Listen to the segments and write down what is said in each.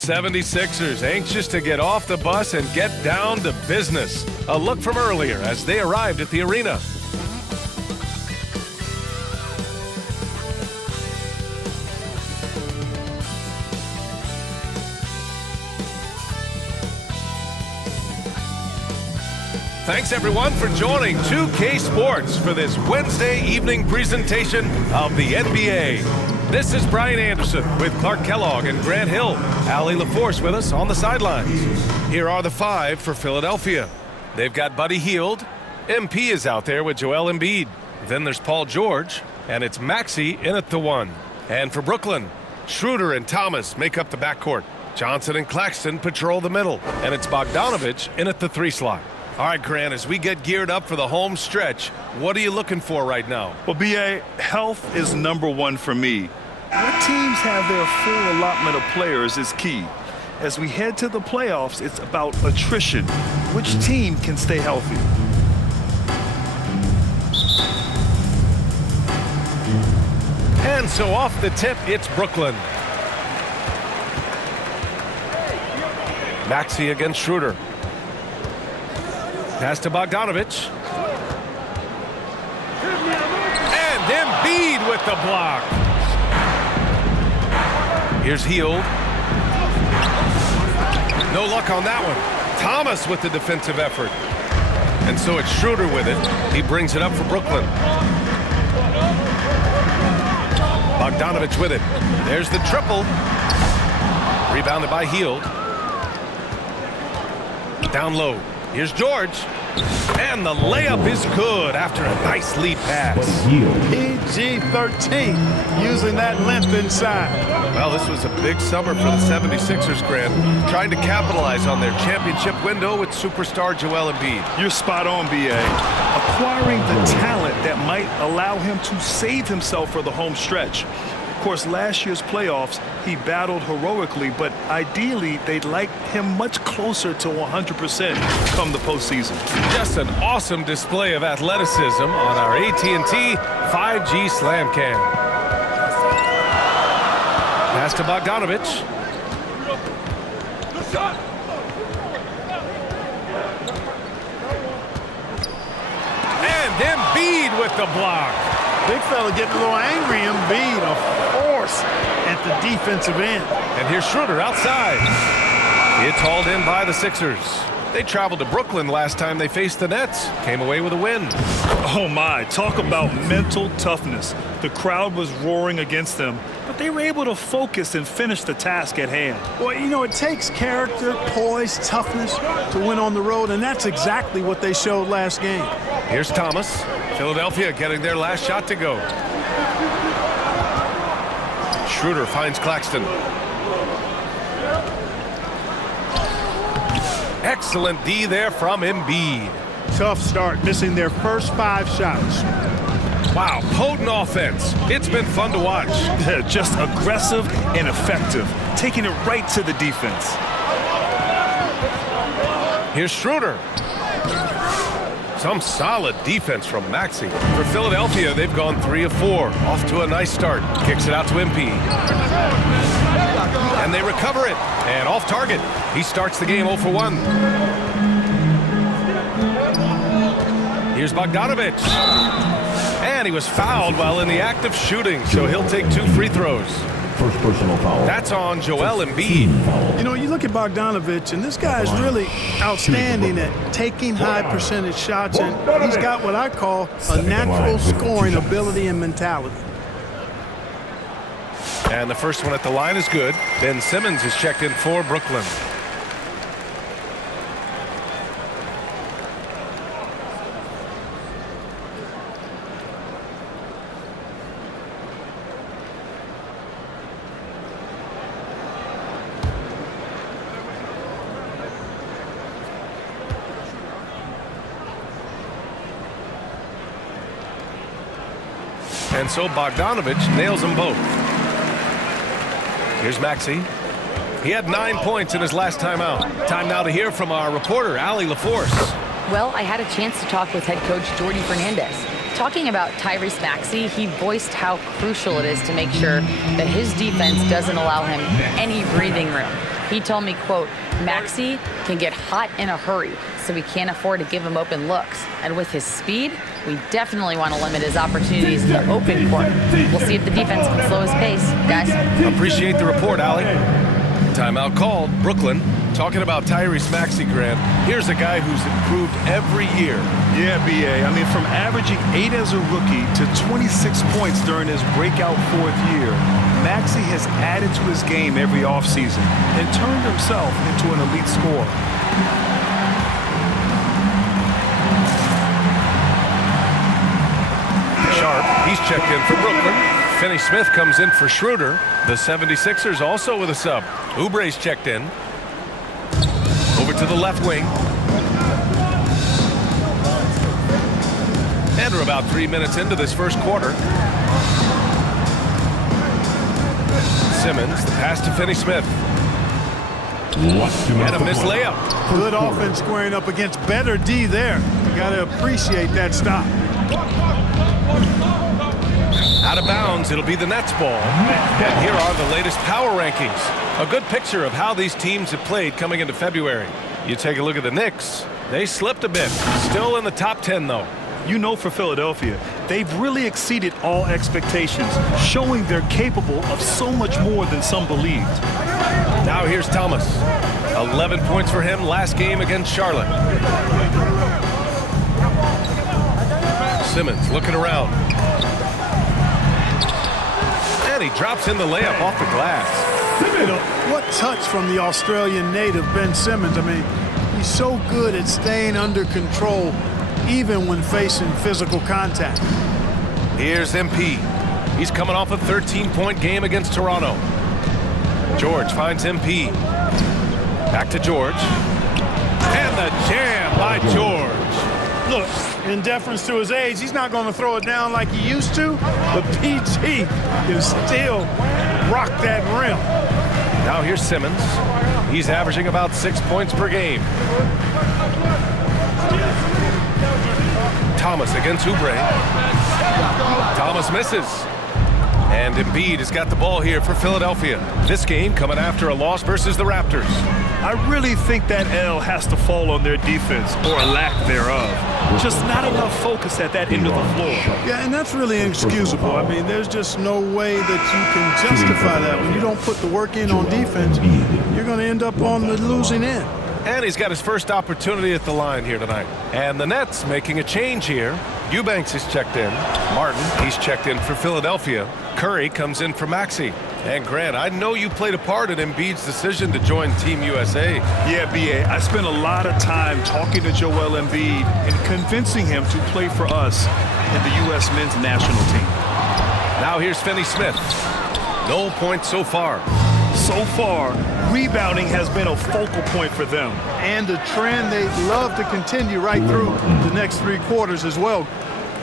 76ers anxious to get off the bus and get down to business. A look from earlier as they arrived at the arena. Thanks everyone for joining 2K Sports for this Wednesday evening presentation of the NBA. This is Brian Anderson with Clark Kellogg and Grant Hill. Allie LaForce with us on the sidelines. Here are the five for Philadelphia. They've got Buddy Hield. MP is out there with Joel Embiid. Then there's Paul George, and it's Maxey in at the one. And for Brooklyn, Schroeder and Thomas make up the backcourt. Johnson and Claxton patrol the middle, and it's Bogdanovich in at the three slot. All right, Grant, as we get geared up for the home stretch, what are you looking for right now? Well, B.A., health is number one for me. What teams have their full allotment of players is key. As we head to the playoffs, it's about attrition. Which team can stay healthy? And so off the tip, it's Brooklyn. Maxey against Schroeder. Pass to Bogdanovich. And Embiid with the block. Here's Hield. No luck on that one. Thomas with the defensive effort. And so it's Schroeder with it. He brings it up for Brooklyn. Bogdanovich with it. There's the triple. Rebounded by Hield. Down low. Here's George. And the layup is good after a nice lead pass. PG-13 using that length inside. Well, this was a big summer for the 76ers, Grant, trying to capitalize on their championship window with superstar Joel Embiid. You're spot on, B.A. Acquiring the talent that might allow him to save himself for the home stretch. Of course, last year's playoffs, he battled heroically, but ideally, they'd like him much closer to 100% come the postseason. Just an awesome display of athleticism on our AT&T 5G Slam Cam. Pass to Bogdanovich. And Embiid with the block. Big fella getting a little angry. Embiid, a force at the defensive end. And here's Schroeder outside. It's hauled in by the Sixers. They traveled to Brooklyn last time they faced the Nets. Came away with a win. Oh my, talk about mental toughness. The crowd was roaring against them, but they were able to focus and finish the task at hand. Well, you know, it takes character, poise, toughness to win on the road, and that's exactly what they showed last game. Here's Thomas. Philadelphia getting their last shot to go. Schroeder finds Claxton. Excellent D there from Embiid. Tough start, missing their first 5 shots. Wow, potent offense. It's been fun to watch. Yeah, just aggressive and effective, taking it right to the defense. Here's Schroeder. Some solid defense from Maxey. For Philadelphia, they've gone 3 of 4. Off to a nice start. Kicks it out to MP. And they recover it. And off target. He starts the game 0 for 1. Here's Bogdanovich. And he was fouled while in the act of shooting, so he'll take 2 free throws. First personal foul. That's on Joel Embiid. You know, you look at Bogdanovich, and this guy is really outstanding at taking high percentage shots, and he's got what I call a natural scoring ability and mentality. And the first one at the line is good. Ben Simmons is checked in for Brooklyn. And so Bogdanovich nails them both. Here's Maxey. He had 9 points in his last time out. Time now to hear from our reporter, Allie LaForce. Well, I had a chance to talk with head coach Jordi Fernandez. Talking about Tyrese Maxey, he voiced how crucial it is to make sure that his defense doesn't allow him any breathing room. He told me, quote, Maxey can get hot in a hurry, so we can't afford to give him open looks. And with his speed, we definitely want to limit his opportunities in the open court. We'll see if the defense can slow his pace, guys. Appreciate the report, Allie. Timeout called. Brooklyn. Talking about Tyrese Maxey, Grant, here's a guy who's improved every year. Yeah, B.A. I mean, from averaging 8 as a rookie to 26 points during his breakout 4th year, Maxey has added to his game every offseason and turned himself into an elite scorer. Sharp, he's checked in for Brooklyn. Finney Smith comes in for Schroeder. The 76ers also with a sub. Oubre's checked in. Over to the left wing. And we're about 3 minutes into this first quarter. Simmons, the pass to Finney Smith. And a missed layup. Good offense squaring up against better D there. You got to appreciate that stop. Out of bounds, it'll be the Nets ball. And here are the latest power rankings. A good picture of how these teams have played coming into February. You take a look at the Knicks. They slipped a bit. Still in the top 10, though. You know, for Philadelphia, they've really exceeded all expectations, showing they're capable of so much more than some believed. Now here's Thomas. 11 points for him last game against Charlotte. Simmons looking around. And he drops in the layup off the glass. You know, what touch from the Australian native, Ben Simmons. I mean, he's so good at staying under control, even when facing physical contact. Here's MP. He's coming off a 13-point game against Toronto. George finds MP. Back to George. And the jam by George. Look, in deference to his age, he's not going to throw it down like he used to, but PG can still rock that rim. Now here's Simmons. He's averaging about 6 points per game. Thomas against Oubre. Thomas misses. And Embiid has got the ball here for Philadelphia. This game coming after a loss versus the Raptors. I really think that L has to fall on their defense, or a lack thereof. Just not enough focus at that end of the floor. Yeah, and that's really inexcusable. I mean, there's just no way that you can justify that. When you don't put the work in on defense, you're going to end up on the losing end. And he's got his first opportunity at the line here tonight. And the Nets making a change here. Eubanks is checked in. Martin, he's checked in for Philadelphia. Curry comes in for Maxey. And Grant, I know you played a part in Embiid's decision to join Team USA. Yeah, B.A., I spent a lot of time talking to Joel Embiid and convincing him to play for us in the U.S. men's national team. Now here's Finney Smith. No points so far. So far, rebounding has been a focal point for them. And a trend they'd love to continue right through the next 3 quarters as well.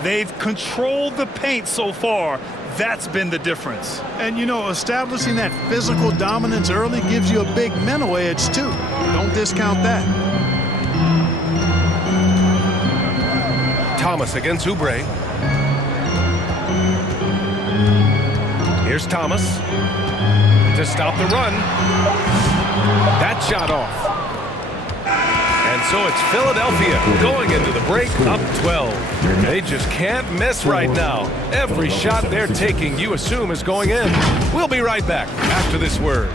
They've controlled the paint so far. That's been the difference. And, you know, establishing that physical dominance early gives you a big mental edge, too. Don't discount that. Thomas against Oubre. Here's Thomas to stop the run. That shot off. And so it's Philadelphia going into the break up 12. They just can't miss right now. Every shot they're taking, you assume, is going in. We'll be right back after this word.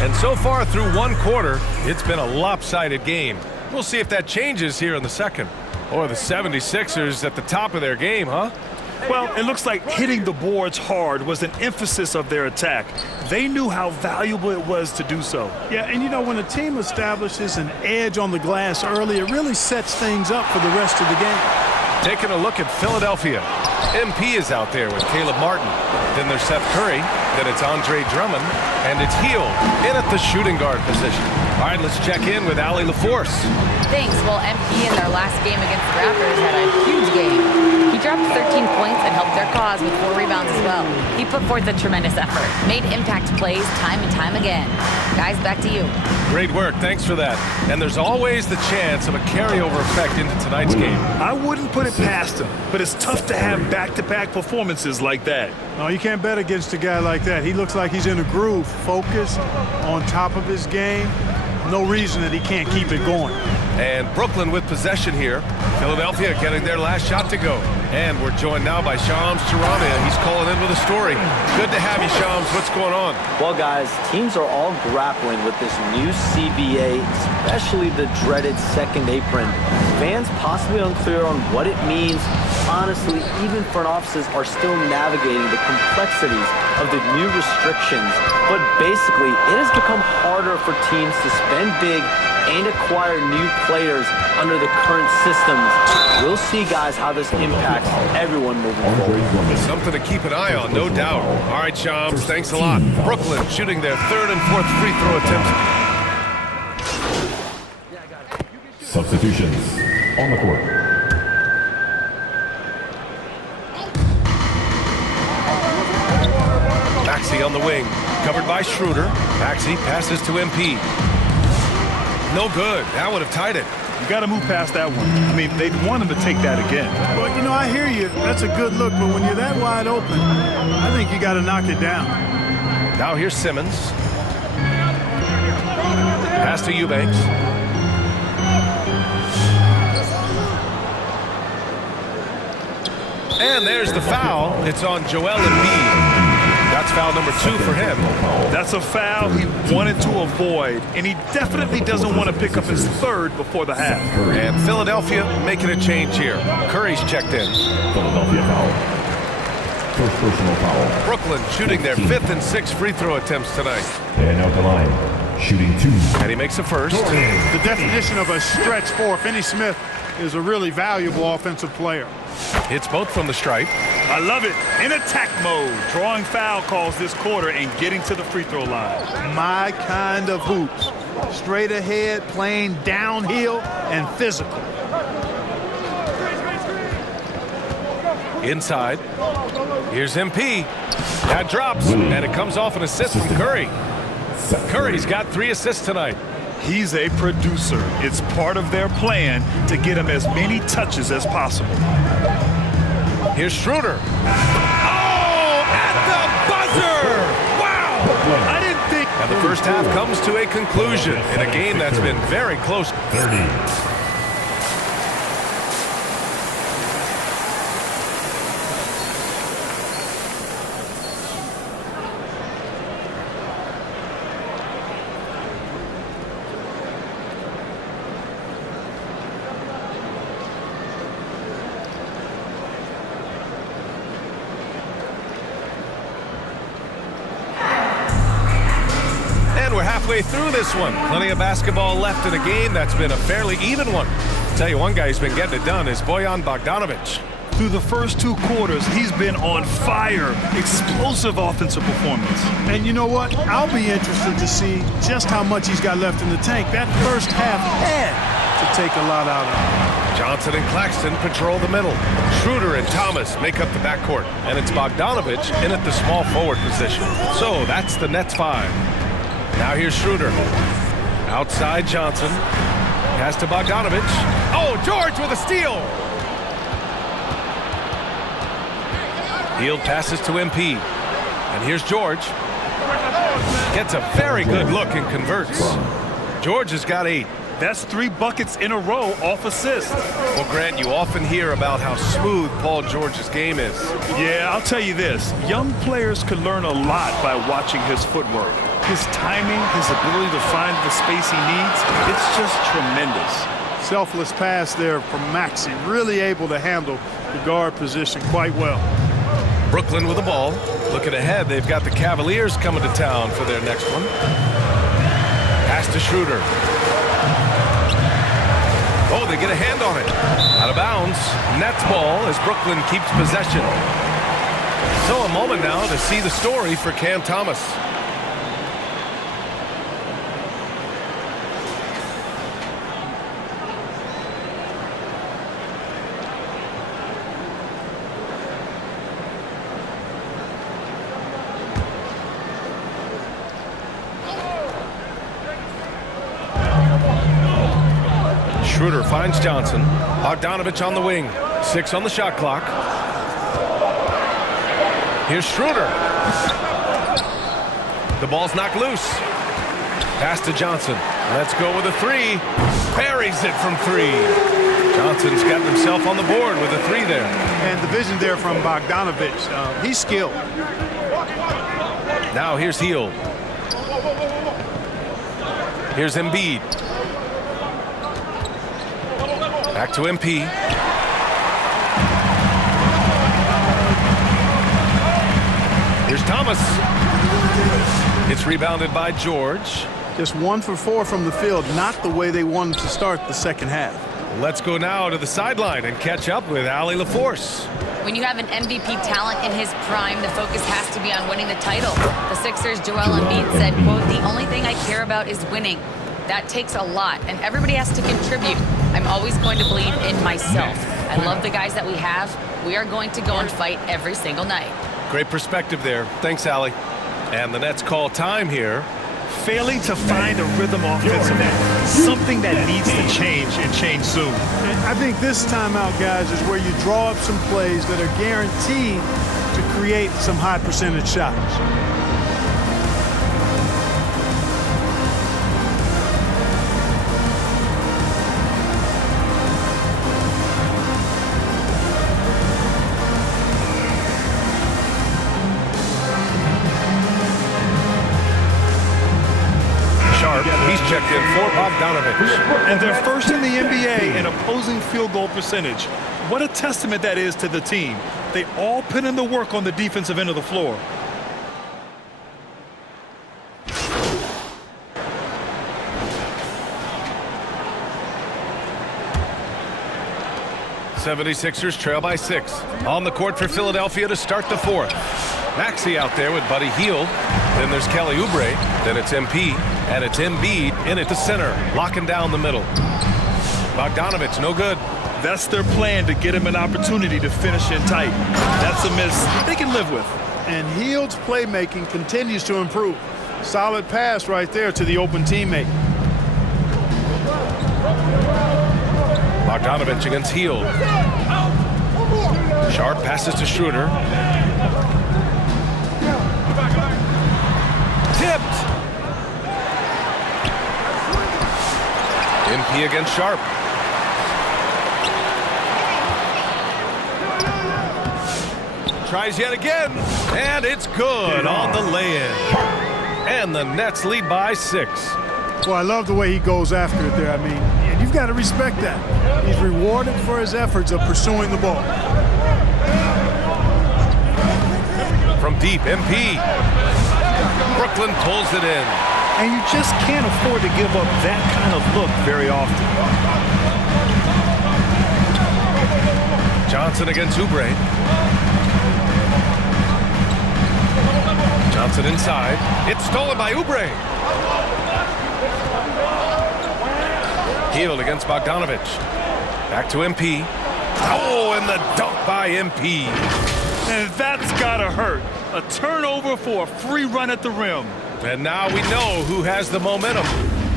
And so far through 1 quarter, it's been a lopsided game. We'll see if that changes here in the second. Or the 76ers at the top of their game, huh? Well, it looks like hitting the boards hard was an emphasis of their attack. They knew how valuable it was to do so. Yeah, and you know, when a team establishes an edge on the glass early, it really sets things up for the rest of the game. Taking a look at Philadelphia. MP is out there with Caleb Martin. Then there's Seth Curry. Then it's Andre Drummond. And it's Hield in at the shooting guard position. All right, let's check in with Allie LaForce. Thanks. Well, MP in their last game against the Raptors had a huge game. He dropped 13 points and helped their cause with 4 rebounds as well. He put forth a tremendous effort, made impact plays time and time again. Guys, back to you. Great work. Thanks for that. And there's always the chance of a carryover effect into tonight's game. I wouldn't put it past him, but it's tough to have back-to-back performances like that. No, you can't bet against a guy like that. He looks like he's in a groove, focused, on top of his game. No reason that he can't keep it going. And Brooklyn with possession here. Philadelphia getting their last shot to go. And we're joined now by Shams Charania. He's calling in with a story. Good to have you, Shams. What's going on? Well, guys, teams are all grappling with this new CBA, especially the dreaded second apron. Fans possibly unclear on what it means. Honestly, even front offices are still navigating the complexities of the new restrictions. But basically, it has become harder for teams to spend big and acquire new players under the current systems. We'll see, guys, how this impacts everyone moving forward. Something to keep an eye on, no doubt. All right, Shams, thanks a lot. Brooklyn shooting their 3rd and 4th free throw attempts. Substitutions on the court. Maxey on the wing, covered by Schroeder. Maxey passes to MP. No good. That would have tied it. You got to move past that one. I mean, they'd want him to take that again. But, you know, I hear you. That's a good look. But when you're that wide open, I think you got to knock it down. Now here's Simmons. Pass to Eubanks. And there's the foul. It's on Joel Embiid. That's foul number 2 for him. That's a foul he wanted to avoid, and he definitely doesn't want to pick up his 3rd before the half. And Philadelphia making a change here. Curry's checked in. Philadelphia foul. First personal foul. Brooklyn shooting their 5th and 6th free throw attempts tonight. And out the line. Shooting 2. And he makes a first. The definition of a stretch 4, Finney Smith is a really valuable offensive player. It's both from the stripe. I love it. In attack mode, drawing foul calls this quarter and getting to the free throw line. My kind of hoops. Straight ahead, playing downhill, and physical. Inside. Here's MP. That drops, and it comes off an assist from Curry. Curry's got 3 assists tonight. He's a producer. It's part of their plan to get him as many touches as possible. Here's Schroeder. Oh, at the buzzer! Wow! I didn't think... And the first half comes to a conclusion in a game that's been very close. 30. We're halfway through this one. Plenty of basketball left in a game that's been a fairly even one. Tell you, one guy who's been getting it done is Bojan Bogdanovic. Through the first 2 quarters, he's been on fire. Explosive offensive performance. And you know what? I'll be interested to see just how much he's got left in the tank. That first half had to take a lot out of him. Johnson and Claxton patrol the middle. Schroeder and Thomas make up the backcourt. And it's Bogdanovic in at the small forward position. So that's the Nets 5. Now here's Schroeder. Outside Johnson. Pass to Bogdanovic. Oh, George with a steal. Hield passes to MP. And here's George. Gets a very good look and converts. George has got 8. That's 3 buckets in a row off assist. Well, Grant, you often hear about how smooth Paul George's game is. Yeah, I'll tell you this. Young players can learn a lot by watching his footwork. His timing, his ability to find the space he needs, it's just tremendous. Selfless pass there from Maxey. Really able to handle the guard position quite well. Brooklyn with the ball. Looking ahead, they've got the Cavaliers coming to town for their next one. Pass to Schroeder. Oh, they get a hand on it. Out of bounds. Nets ball as Brooklyn keeps possession. So a moment now to see the story for Cam Thomas. Schroeder finds Johnson. Bogdanovich on the wing. 6 on the shot clock. Here's Schroeder. The ball's knocked loose. Pass to Johnson. Let's go with a 3. Buries it from 3. Johnson's gotten himself on the board with a 3 there. And the vision there from Bogdanovich. He's skilled. Now here's Hield. Here's Embiid. Back to MP. Here's Thomas. It's rebounded by George. Just 1 for 4 from the field. Not the way they wanted to start the second half. Let's go now to the sideline and catch up with Allie LaForce. When you have an MVP talent in his prime, the focus has to be on winning the title. The Sixers' Joel Embiid said, quote, "The only thing I care about is winning." That takes a lot, and everybody has to contribute. I'm always going to believe in myself. I love the guys that we have. We are going to go and fight every single night. Great perspective there. Thanks, Allie. And the Nets call time here. Failing to find a rhythm offensively. Something that needs to change and change soon. I think this timeout, guys, is where you draw up some plays that are guaranteed to create some high percentage shots. He's checked in for Bogdanovich. And they're first in the NBA in opposing field goal percentage. What a testament that is to the team. They all put in the work on the defensive end of the floor. '76ers trail by 6. On the court for Philadelphia to start the 4th. Maxey out there with Buddy Hield. Then there's Kelly Oubre. Then it's MP. And it's Embiid in at the center, locking down the middle. Bogdanovich, no good. That's their plan, to get him an opportunity to finish in tight. That's a miss they can live with. And Hield's playmaking continues to improve. Solid pass right there to the open teammate. Bogdanovich against Hield. Sharp passes to Schroeder. Tipped. MP against Sharp. Tries yet again, and it's good on the lay-in. And the Nets lead by 6. Well, I love the way he goes after it there. I mean, you've got to respect that. He's rewarded for his efforts of pursuing the ball. From deep, MP. Brooklyn pulls it in. And you just can't afford to give up that kind of look very often. Johnson against Oubre. Johnson inside. It's stolen by Oubre. Hield against Bogdanovich. Back to MP. Oh, and the dunk by MP. And that's gotta hurt. A turnover for a free run at the rim. And now we know who has the momentum.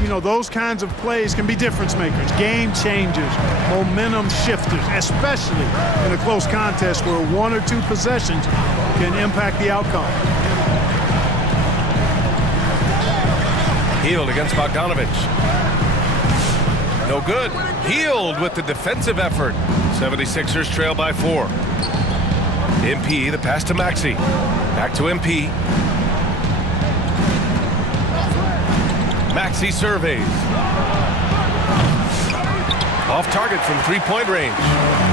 You know, those kinds of plays can be difference makers, game changers, momentum shifters, especially in a close contest where 1 or 2 possessions can impact the outcome. Hield against Bogdanovich. No good. Hield with the defensive effort. 76ers trail by 4. MP, the pass to Maxey. Back to MP. Maxey surveys. Off target from 3-point range.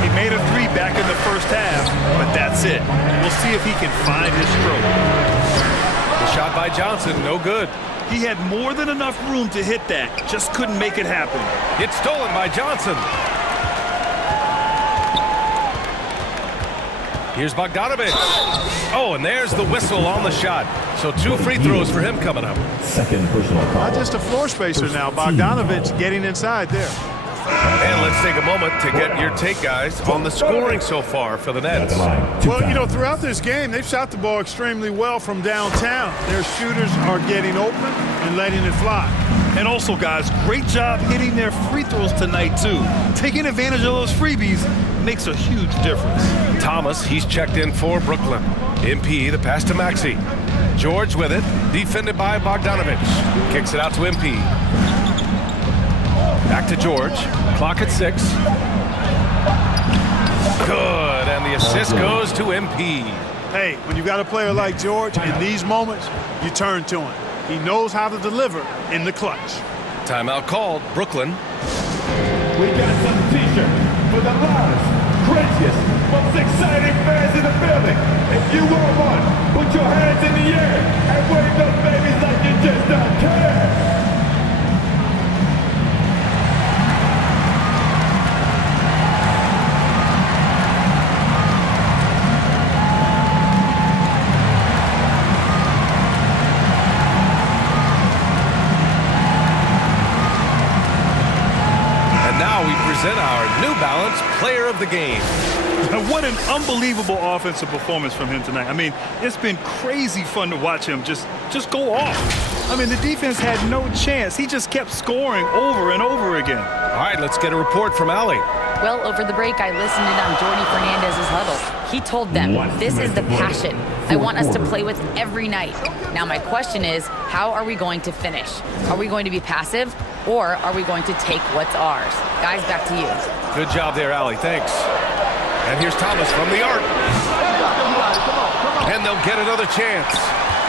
He made a 3 back in the first half, but that's it. We'll see if he can find his stroke. The shot by Johnson, no good. He had more than enough room to hit that, just couldn't make it happen. It's stolen by Johnson. Here's Bogdanovich. Oh, and there's the whistle on the shot. So 2 free throws for him coming up. Second personal foul. Not just a floor spacer now. Bogdanovich getting inside there. And let's take a moment to get your take, guys, on the scoring so far for the Nets. Well, you know, throughout this game, they've shot the ball extremely well from downtown. Their shooters are getting open, and letting it fly. And also, guys, great job hitting their free throws tonight, too. Taking advantage of those freebies makes a huge difference. Thomas, he's checked in for Brooklyn. MP, the pass to Maxey. George with it, defended by Bogdanovich. Kicks it out to MP. Back to George. Clock at 6. Good, and the assist goes to MP. Hey, when you got a player like George, in these moments, you turn to him. He knows how to deliver in the clutch. Timeout called, Brooklyn. We got some t-shirts for the loudest, craziest, most exciting fans in the building. If you want one, put your hands in the air and wave those babies like you just don't care. Present our New Balance Player of the Game. What an unbelievable offensive performance from him tonight. I mean, it's been crazy fun to watch him just go off. I mean, the defense had no chance. He just kept scoring over and over again. All right, let's get a report from Allie. Well, over the break, I listened in on Jordy Fernandez's huddle. He told them, this is the passion I want us to play with every night. Now, my question is, how are we going to finish? Are we going to be passive, or are we going to take what's ours? Guys, back to you. Good job there, Allie. Thanks. And here's Thomas from the arc. And they'll get another chance.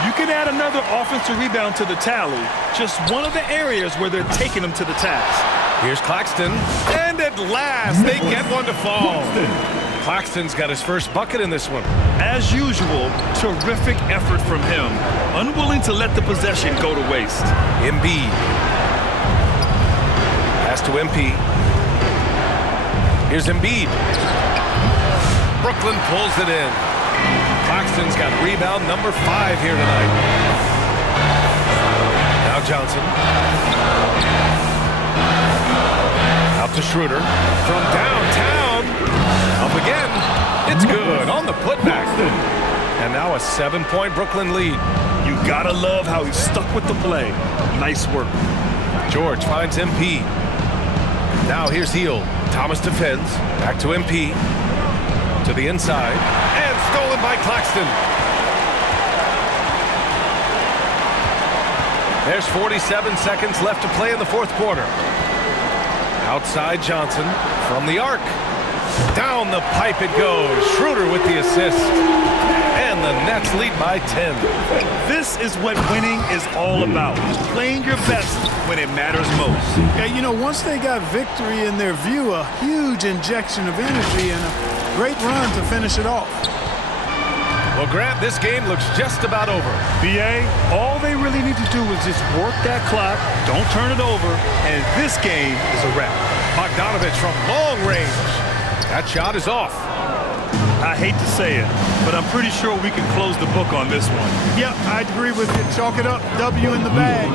You can add another offensive rebound to the tally. Just one of the areas where they're taking them to the task. Here's Claxton. And at last, they get one to fall. Claxton's got his first bucket in this one. As usual, terrific effort from him. Unwilling to let the possession go to waste. Embiid. Pass to MP. Here's Embiid. Brooklyn pulls it in. Claxton's got rebound number 5 here tonight. Now Johnson. Out to Schroeder. From downtown. Up again. It's good on the putback. And now a 7-point Brooklyn lead. You gotta love how he stuck with the play. Nice work. George finds MP. Now here's Hield. Thomas defends. Back to MP. To the inside. And stolen by Claxton. There's 47 seconds left to play in the fourth quarter. Outside Johnson from the arc. Down the pipe it goes. Schroeder with the assist. And the Nets lead by 10. This is what winning is all about. Playing your best when it matters most. Yeah, you know, once they got victory in their view, a huge injection of energy and a great run to finish it off. Well, Grant, this game looks just about over. BA, all they really need to do is just work that clock, don't turn it over, and this game is a wrap. Bogdanovich from long range. That shot is off. I hate to say it, but I'm pretty sure we can close the book on this one. Yep, I agree with you. Chalk it up. W in the bag.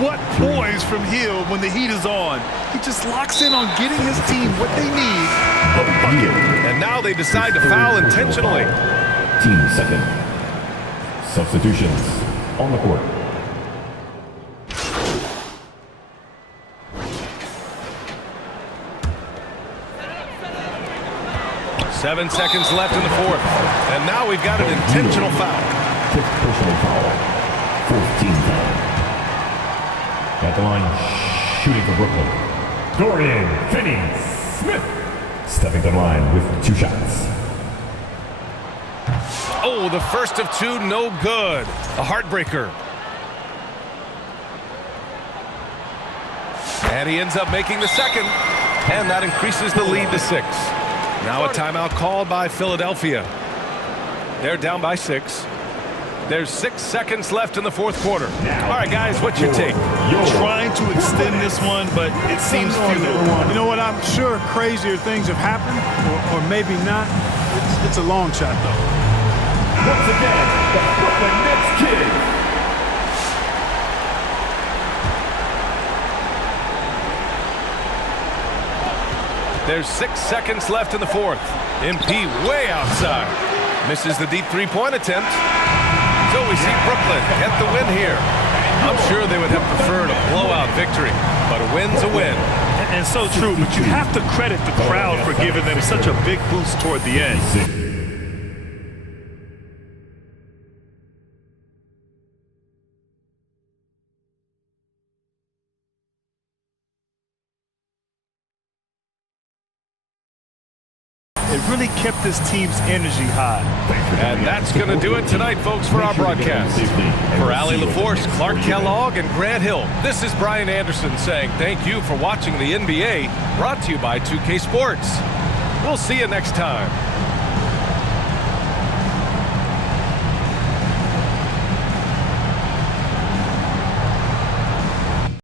What poise from Hill when the heat is on. He just locks in on getting his team what they need, a bucket. And now they decide to foul intentionally. Team second. Substitutions on the court. Seven seconds left in the fourth. And now we've got an intentional foul. 5th personal foul. 4th team foul. At the line, shooting for Brooklyn. Dorian Finney-Smith. Stepping to the line with 2 shots. Oh, the first of 2, no good. A heartbreaker. And he ends up making the second. And that increases the lead to 6. Now a timeout called by Philadelphia. They're down by 6. There's 6 seconds left in the fourth quarter. All right, guys, what's your take? Trying to extend this one, but it seems futile. You know what? I'm sure crazier things have happened, or maybe not. It's a long shot, though. Once again, the Brooklyn Nets Kid. There's 6 seconds left in the fourth. MP way outside. Misses the deep 3-point attempt. So we see Brooklyn get the win here. I'm sure they would have preferred a blowout victory, but a win's a win. And so true, but you have to credit the crowd for giving them such a big boost toward the end. It really kept this team's energy high. And that's going to do it tonight, folks, for our broadcast. For Allie LaForce, Clark Kellogg, and Grant Hill, this is Brian Anderson saying thank you for watching the NBA, brought to you by 2K Sports. We'll see you next time.